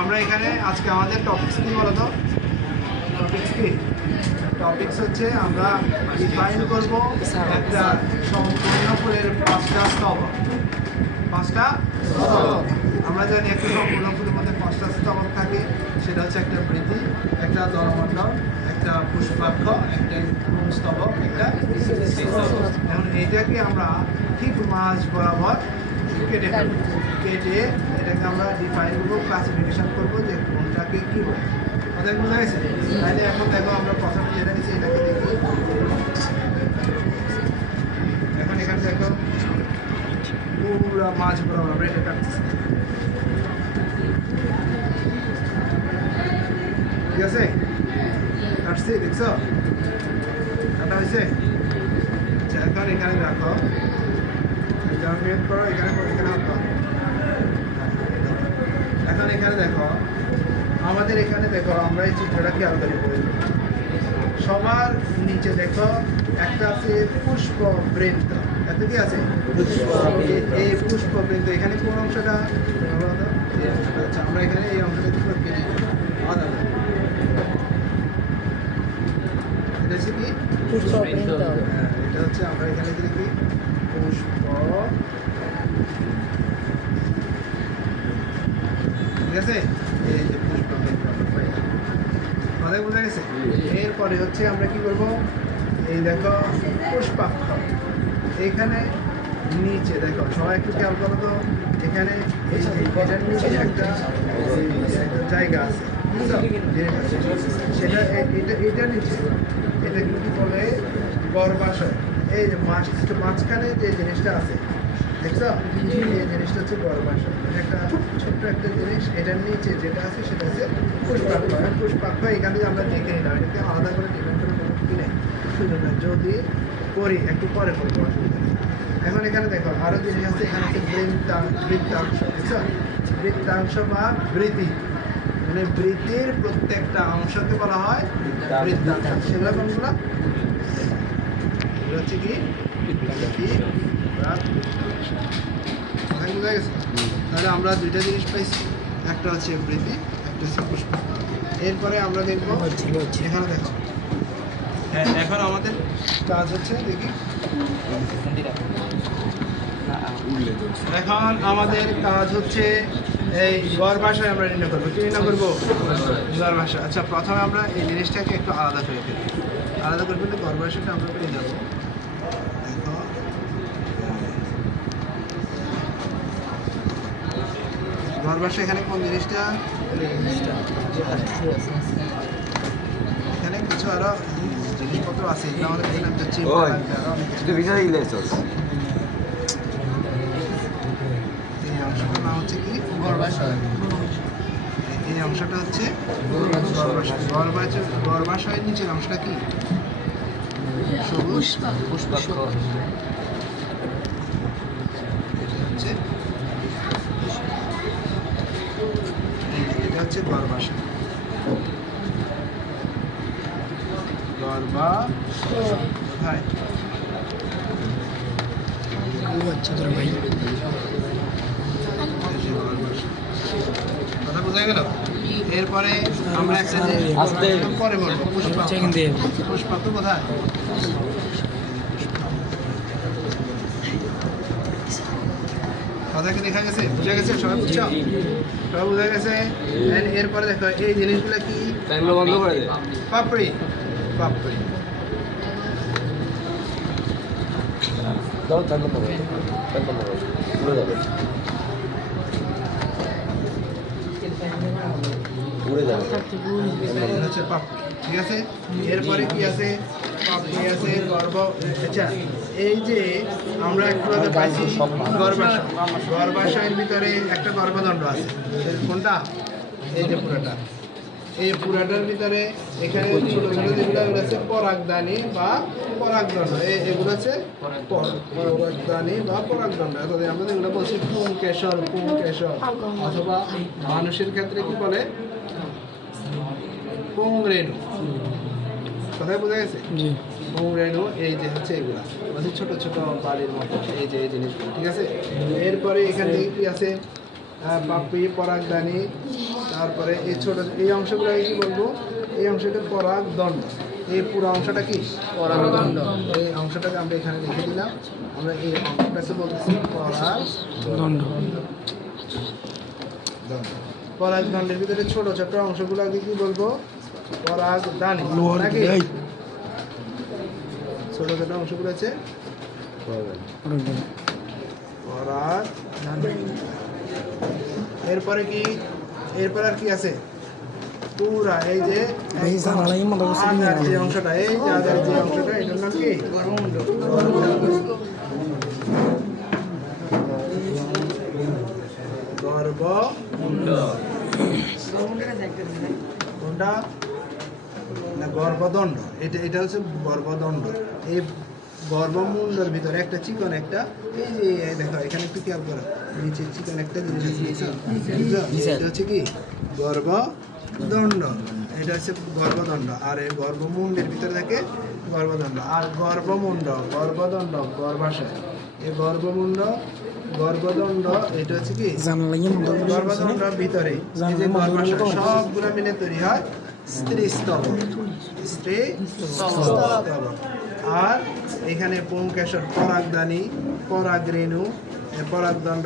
আমরা এখানে আজকে আমাদের টপিকস কি বলতো? টপিকস কি? টপিকস হচ্ছে আমরা ডিফাইন করব একটা সম্পূর্ণ ফুলের পাঁচটা স্তবক। পাঁচটা স্তবক আমরা জানি একটা সম্পূর্ণ ফুলের মধ্যে পাঁচটা স্তবক থাকে। সেটা হচ্ছে একটা বৃতি, একটা দলমণ্ডল, একটা পুষ্পাক্ষ, একটা স্তবক, একটা স্তবক। এখন এইটাকে আমরা ঠিক মাঝ বরাবর কেটে ফেলবো। কেটে এটাকে আমরা ডিফাইন করবো, ক্লাসিফিকেশন করবো যে কোনটাকে কী বলে। কথা বোঝা গেছে? তাহলে এখন দেখো আমরা প্রথমে যেটা নিচ্ছি এটাকে দেখি। এখন এখানে দেখো পুরো মাঝ বরাবর আমরা এটা কাটতেছি, ঠিক আছে? কাটছি, দেখছো কাটা হয়েছে। আচ্ছা এখন এখানে দেখো, জয়েন্ট করো, এখানে এখানে হাত দাও। এখন এখানে দেখো, আমাদের এখানে দেখো, আমরা এই চিত্রটা খেয়াল করি বই সবার নিচে দেখো একটা আছে পুষ্প বৃন্দ। এত কি আছে? এই পুষ্প বৃন্দ এখানে কোন অংশটা? আচ্ছা আমরা এখানে এই অংশটা কি করতে এটা হচ্ছে কি পুষ্প বৃন্দ। এটা হচ্ছে আমরা এখানে কি দেখি পুষ্প, ঠিক আছে? এই যে পুষ্প বৃন্দ মাথায় বোঝা গেছে। এরপরে হচ্ছে আমরা কি করব, এই দেখো পুষ্পাক্ষ। এখানে নিচে দেখো সবাই একটু খেয়াল করো তো, এখানে এই যে এটার নিচে একটা জায়গা আছে, সেটা এটা নিচে এটা কি বলে? গর্ভাশয়। এই যে মাঝখানে যে জিনিসটা আছে দেখছো, এই জিনিসটা হচ্ছে গর্ভাশয়। একটা ছোট্ট একটা জিনিস, এটার নিচে যেটা আছে সেটা হচ্ছে পুষ্পাক্ষ। পুষ্পাক্ষ এখান থেকে আমরা দেখে নিলাম, এটাকে আলাদা করে ডিপেন্ড করে কোনো কি নেই, সুযোগ নেই। যদি করি একটু পরে করবো, অসুবিধা নেই। এখন এখানে দেখো আরো জিনিস আছে, এখানে হচ্ছে বৃত্তাংশ, বুঝছো? বৃত্তাংশ বা বৃতি, মানে বৃত্তির প্রত্যেকটা অংশকে বলা হয় বৃত্তাংশ। সেগুলো কোনগুলো? এগুলো হচ্ছে কি বোঝা গেছে? তাহলে আমরা দুইটা জিনিস পাইছি, একটা হচ্ছে বৃত্তি, একটা হচ্ছে পুষ্প। এরপরে আমরা দেখবো এখানে দেখো, এখন আমাদের কাজ হচ্ছে দেখি, এখন আমাদের কাজ হচ্ছে এই গর্ভাশয় আমরা নির্ণয় করবো। কি নির্ণয় করবো? গর্ভাশয়। আচ্ছা প্রথমে আমরা এই জিনিসটাকে একটু আলাদা করে ফেলি। আলাদা করে ফেললে গর্ভাশয়টা আমরা পেয়ে যাবো। দেখো গর্ভাশয় এখানে কোন জিনিসটা? এখানে কিছু আরো জিনিসপত্র আছে, আমাদের এখানে একটা চিপ এই অংশটার নাম হচ্ছে কি গর্ভাশয়। এই অংশটা হচ্ছে গর্ভাশয়। গর্ভাশয়ের নিচের অংশটা কি? সবুজ পুষ্পাক্ষ। এটা হচ্ছে গর্ভাশয়। গর্ভাশয় কথা বোঝা গেল? এরপরে আমরা একটা পরে বলবো পুষ্পাক্ষ। পুষ্পাক্ষ কোথায়? কথা কি দেখা গেছে? বুঝা গেছে? সবাই বুঝছো? সবাই বুঝা গেছে? এরপরে দেখো এই জিনিসগুলো কি? বন্ধ করে দে। পাপড়ি। পাপড়ি দাও, বন্ধ করো, বন্ধ করো, পুরো যাবে, পুরো যাবে। হচ্ছে পাপড়ি, ঠিক আছে? এরপরে কি আছে? পাপড়ি আছে, আচ্ছা এই যে আমরা একটু আগে পাইছি গর্ভাশয়। গর্ভাশয়ের ভিতরে একটা গর্ভদণ্ড আছে, কোনটা? এই যে পুরোটা, এই পুরাটার ভিতরে এখানে ছোট ছোট যেগুলো আছে পরাগদানি বা পরাগদণ্ড। এগুলো হচ্ছে পরাগদানি বা পরাগদণ্ড। আমরা এগুলো বলছি পুংকেশর। পুংকেশর অথবা মানুষের ক্ষেত্রে কি বলে? পুংরেণু। কথায় বোঝা গেছে? পুংরেণু এই যে হচ্ছে এগুলা মানে ছোট ছোট বালির মতো এই যে এই জিনিসগুলো, ঠিক আছে? এরপরে এখান থেকে কি আছে? পাপড়ি, পরাগদানি, তারপরে এই ছোট এই অংশগুলোকে কি বলবো? এই অংশটা পরাগ দণ্ড। এই পুরো অংশটা কি পরাগদণ্ড। এই অংশটাকে আমরা এখানে লিখে দিলাম। আমরা এই অংশটাকে বলতেছি পরাগদণ্ড। পরাগদণ্ডের ভিতরে ছোট ছোট অংশগুলোকে কি বলবো? পরাগদানি নাকি? ছোট ছোট অংশগুলো আছে পরাগদানি। এরপরে কি? এরপর আর কি আছে? পুরা এই যে আগার যে অংশটা, এই যে আগার যে অংশটা, এটার নাম কি? গর্ভমুণ্ড। কোনটা? না, গর্ভদণ্ড। এটা হচ্ছে গর্ভদণ্ড। এই গর্ভমুণ্ডের ভিতরে একটা চিকন একটা, এই যে দেখো এখানে একটু খেয়াল করো, নিচে চিকন একটা জিনিস আছে, বুঝছো? এটা হচ্ছে কি? গর্ভদণ্ড। এটা হচ্ছে গর্ভদণ্ড। আর এই গর্ভমুণ্ডের ভিতরে থাকে গর্ভদণ্ড। আর গর্ভমুণ্ড, গর্ভদণ্ড, গর্ভাশয়। এই গর্ভমুণ্ড, গর্ভদণ্ড, এটা হচ্ছে কি? গর্ভদণ্ডের ভিতরে এই যে গর্ভাশয়, সবগুলো মিলে তৈরি হয় স্ত্রীস্তব। স্ত্রীস্তব। আর এখানে পুংকেশর, পরাগদানি, পরাগরেণু, পরাগদণ্ড।